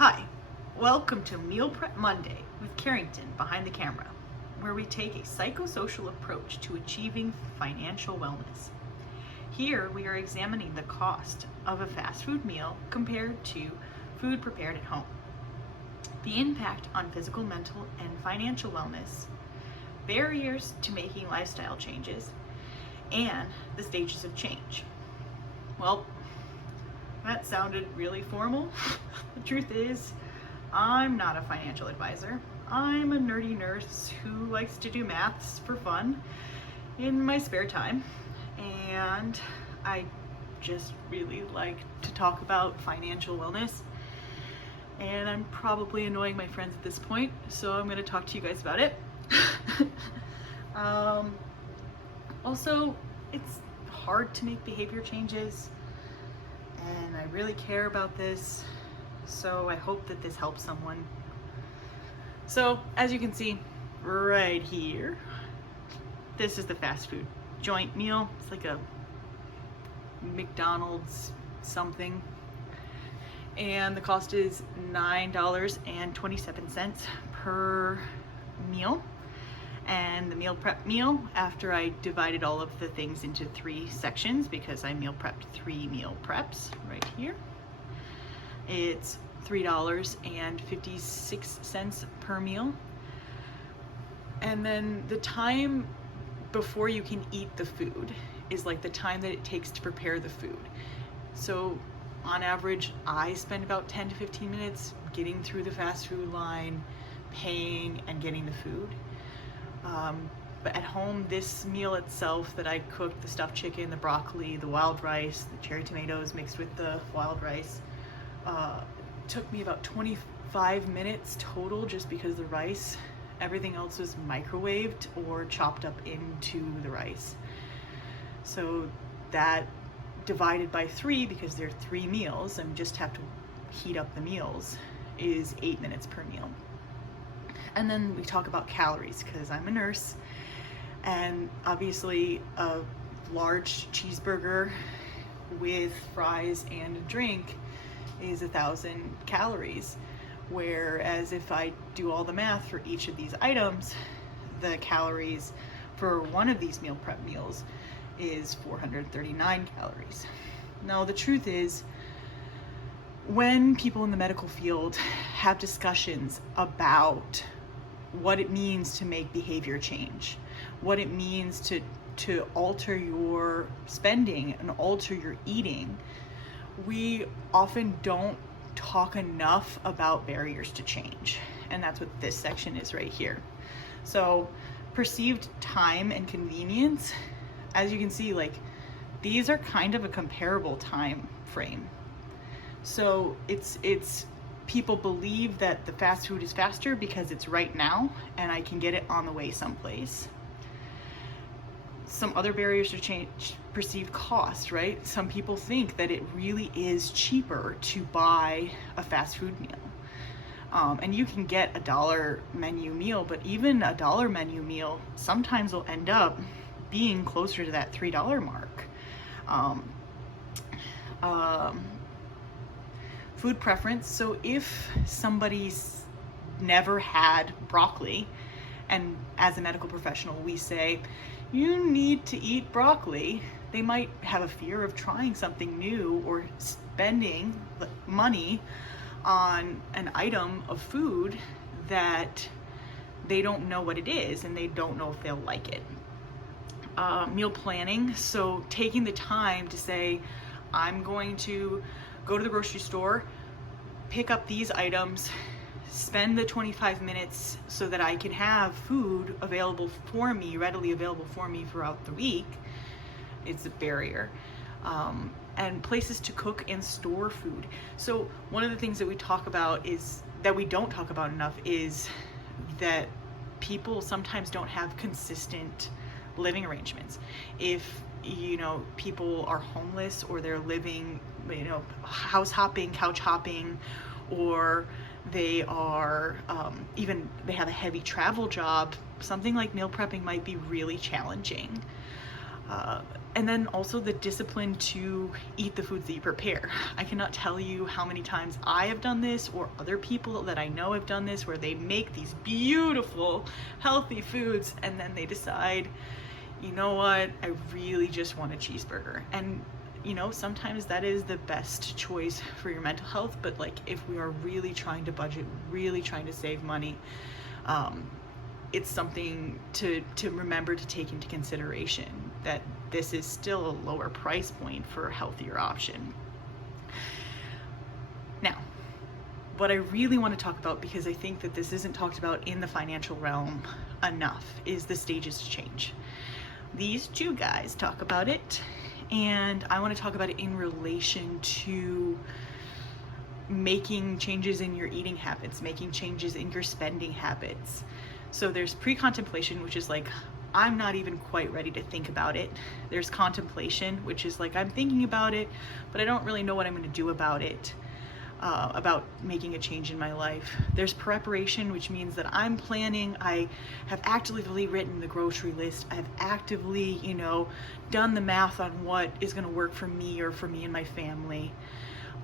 Hi, welcome to Meal Prep Monday with Carrington behind the camera, where we take a psychosocial approach to achieving financial wellness. Here we are examining the cost of a fast food meal compared to food prepared at home, the impact on physical, mental, and financial wellness, barriers to making lifestyle changes, and the stages of change. Well, that sounded really formal. The truth is, I'm not a financial advisor. I'm a nerdy nurse who likes to do maths for fun in my spare time. And I just really like to talk about financial wellness. And I'm probably annoying my friends at this point, so I'm going to talk to you guys about it. Also, it's hard to make behavior changes, and I really care about this, so I hope that this helps someone. So, as you can see right here, this is the fast food joint meal. It's like a McDonald's something, and the cost is $9.27 per meal. And the meal prep meal, after I divided all of the things into 3 sections because I meal prepped 3 meal preps right here, it's $3.56 per meal. And then the time before you can eat the food is like the time that it takes to prepare the food. So on average, I spend about 10 to 15 minutes getting through the fast food line, paying, and getting the food. But at home, this meal itself that I cooked, the stuffed chicken, the broccoli, the wild rice, the cherry tomatoes mixed with the wild rice, took me about 25 minutes total just because the rice, everything else was microwaved or chopped up into the rice. So that divided by 3, because there are 3 meals and just have to heat up the meals, is 8 minutes per meal. And then we talk about calories because I'm a nurse, and obviously a large cheeseburger with fries and a drink is 1,000 calories, whereas if I do all the math for each of these items, the calories for one of these meal prep meals is 439 calories. Now the truth is, when people in the medical field have discussions about what it means to make behavior change, what it means to alter your spending and alter your eating, we often don't talk enough about barriers to change. And that's what this section is right here. So perceived time and convenience, as you can see, like these are kind of a comparable time frame. So it's people believe that the fast food is faster because it's right now and I can get it on the way someplace. Some other barriers to change: perceived cost, right? Some people think that it really is cheaper to buy a fast food meal. And you can get a $1 menu meal, but even a $1 menu meal sometimes will end up being closer to that $3 mark. Food preference. So if somebody's never had broccoli, and as a medical professional we say you need to eat broccoli, they might have a fear of trying something new or spending money on an item of food that they don't know what it is and they don't know if they'll like it. Meal planning. So taking the time to say, I'm going to go to the grocery store, pick up these items, spend the 25 minutes so that I can have food available for me, readily available for me throughout the week. It's a barrier. And places to cook and store food. So one of the things that we talk about is, that we don't talk about enough, is that people sometimes don't have consistent living arrangements. If people are homeless, or they're living, house hopping, couch hopping, or they are even they have a heavy travel job, something like meal prepping might be really challenging. And then also the discipline to eat the foods that you prepare. I cannot tell you how many times I have done this, or other people that I know have done this, where they make these beautiful, healthy foods and then they decide, you know what, I really just want a cheeseburger. And you know, sometimes that is the best choice for your mental health, but like if we are really trying to budget, really trying to save money, it's something to remember to take into consideration, that this is still a lower price point for a healthier option. Now, what I really want to talk about, because I think that this isn't talked about in the financial realm enough, is the stages to change. These two guys talk about it, and I want to talk about it in relation to making changes in your eating habits, making changes in your spending habits. So there's pre-contemplation, which is like, I'm not even quite ready to think about it. There's contemplation, which is like, I'm thinking about it, but I don't really know what I'm going to do about it, about making a change in my life. There's preparation, which means that I'm planning. I have actively written the grocery list. I have actively, you know, done the math on what is going to work for me or for me and my family.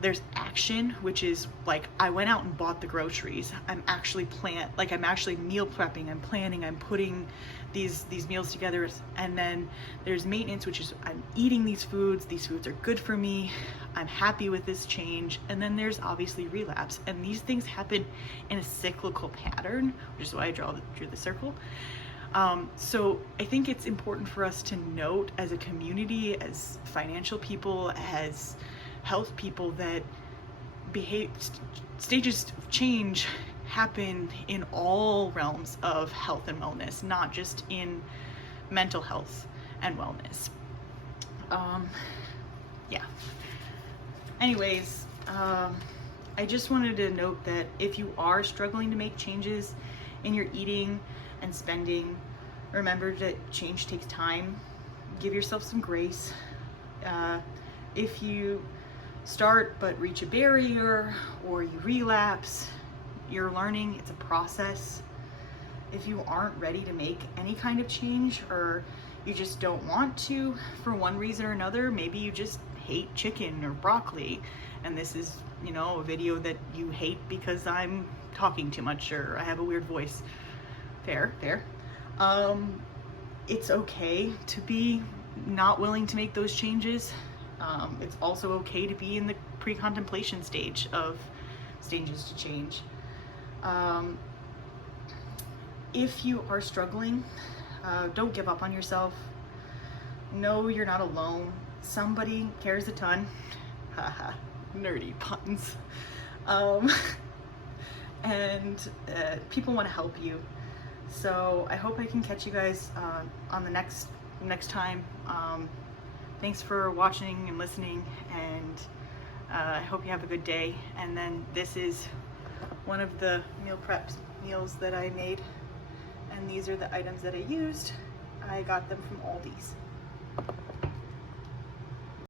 There's action, which is like, I went out and bought the groceries. I'm actually I'm actually meal prepping. I'm planning. I'm putting these meals together. And then there's maintenance, which is I'm eating these foods. These foods are good for me. I'm happy with this change. And then there's obviously relapse. And these things happen in a cyclical pattern, which is why I drew the circle. So I think it's important for us to note, as a community, as financial people, as health people, that stages of change happen in all realms of health and wellness, not just in mental health and wellness. Yeah. Anyways, I just wanted to note that if you are struggling to make changes in your eating and spending, remember that change takes time. Give yourself some grace. If you start but reach a barrier, or you relapse, you're learning. It's a process. If you aren't ready to make any kind of change, or you just don't want to for one reason or another, maybe you just hate chicken or broccoli, and this is, you know, a video that you hate because I'm talking too much or I have a weird voice. Fair. It's okay to be not willing to make those changes. It's also okay to be in the pre-contemplation stage of stages to change. If you are struggling, don't give up on yourself. Know you're not alone. Somebody cares a ton. Haha, nerdy puns. And people want to help you. So I hope I can catch you guys on the next time. Thanks for watching and listening, and I hope you have a good day. And then this is one of the meal prep meals that I made, and these are the items that I used. I got them from Aldi's.